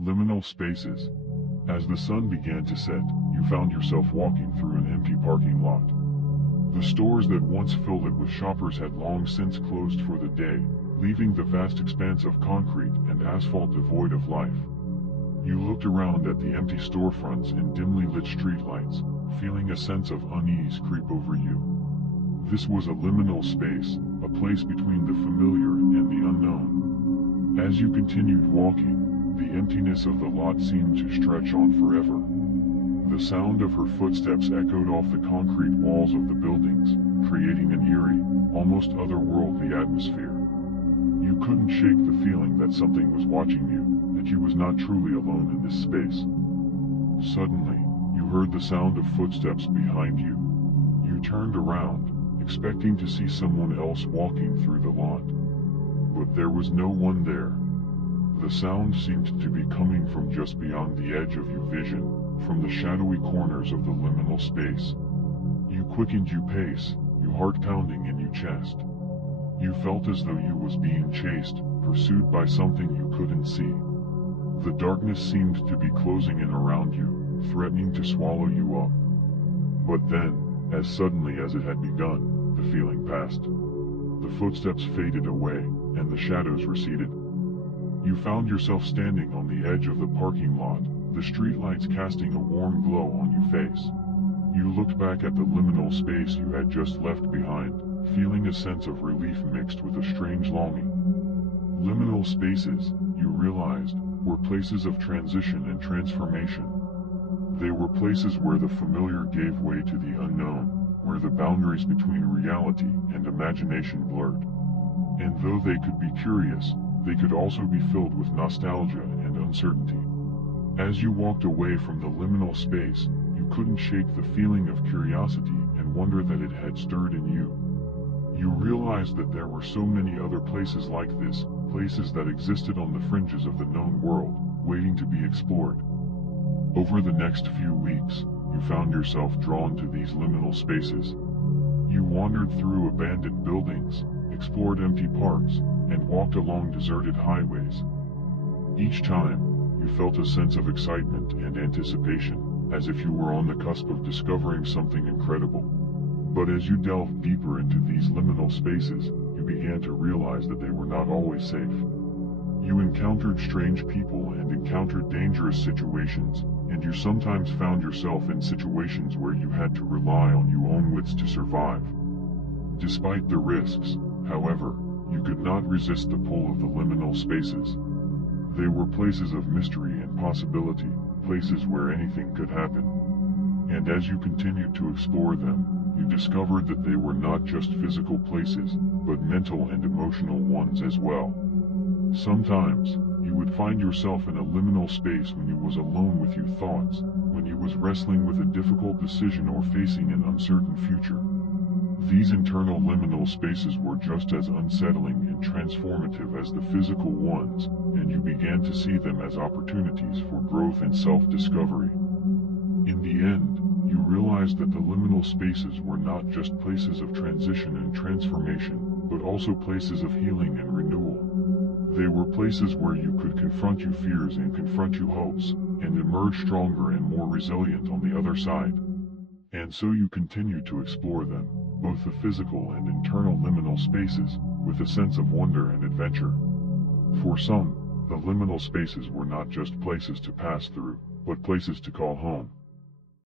Liminal spaces. As the sun began to set, you found yourself walking through an empty parking lot. The stores that once filled it with shoppers had long since closed for the day, leaving the vast expanse of concrete and asphalt devoid of life. You looked around at the empty storefronts and dimly lit streetlights, feeling a sense of unease creep over you. This was a liminal space, a place between the familiar and the unknown. As you continued walking, the emptiness of the lot seemed to stretch on forever. The sound of her footsteps echoed off the concrete walls of the buildings, creating an eerie, almost otherworldly atmosphere. You couldn't shake the feeling that something was watching you, that you was not truly alone in this space. Suddenly, you heard the sound of footsteps behind you. You turned around, expecting to see someone else walking through the lot. But there was no one there. The sound seemed to be coming from just beyond the edge of your vision, from the shadowy corners of the liminal space. You quickened your pace, your heart pounding in your chest. You felt as though you was being chased, pursued by something you couldn't see. The darkness seemed to be closing in around you, threatening to swallow you up. But then, as suddenly as it had begun, the feeling passed. The footsteps faded away, and the shadows receded. You found yourself standing on the edge of the parking lot, the streetlights casting a warm glow on your face. You looked back at the liminal space you had just left behind, feeling a sense of relief mixed with a strange longing. Liminal spaces, you realized, were places of transition and transformation. They were places where the familiar gave way to the unknown, where the boundaries between reality and imagination blurred. And though they could be curious, they could also be filled with nostalgia and uncertainty. As you walked away from the liminal space, you couldn't shake the feeling of curiosity and wonder that it had stirred in you. You realized that there were so many other places like this, places that existed on the fringes of the known world, waiting to be explored. Over the next few weeks, you found yourself drawn to these liminal spaces. You wandered through abandoned buildings, explored empty parks, and walked along deserted highways. Each time, you felt a sense of excitement and anticipation, as if you were on the cusp of discovering something incredible. But as you delved deeper into these liminal spaces, you began to realize that they were not always safe. You encountered strange people and encountered dangerous situations, and you sometimes found yourself in situations where you had to rely on your own wits to survive. Despite the risks, however, you could not resist the pull of the liminal spaces. They were places of mystery and possibility, places where anything could happen. And as you continued to explore them, you discovered that they were not just physical places, but mental and emotional ones as well. Sometimes, you would find yourself in a liminal space when you was alone with your thoughts, when you was wrestling with a difficult decision or facing an uncertain future. These internal liminal spaces were just as unsettling and transformative as the physical ones, and you began to see them as opportunities for growth and self-discovery. In the end, you realized that the liminal spaces were not just places of transition and transformation, but also places of healing and renewal. They were places where you could confront your fears and confront your hopes, and emerge stronger and more resilient on the other side. And so you continued to explore them, both the physical and internal liminal spaces, with a sense of wonder and adventure. For some, the liminal spaces were not just places to pass through, but places to call home.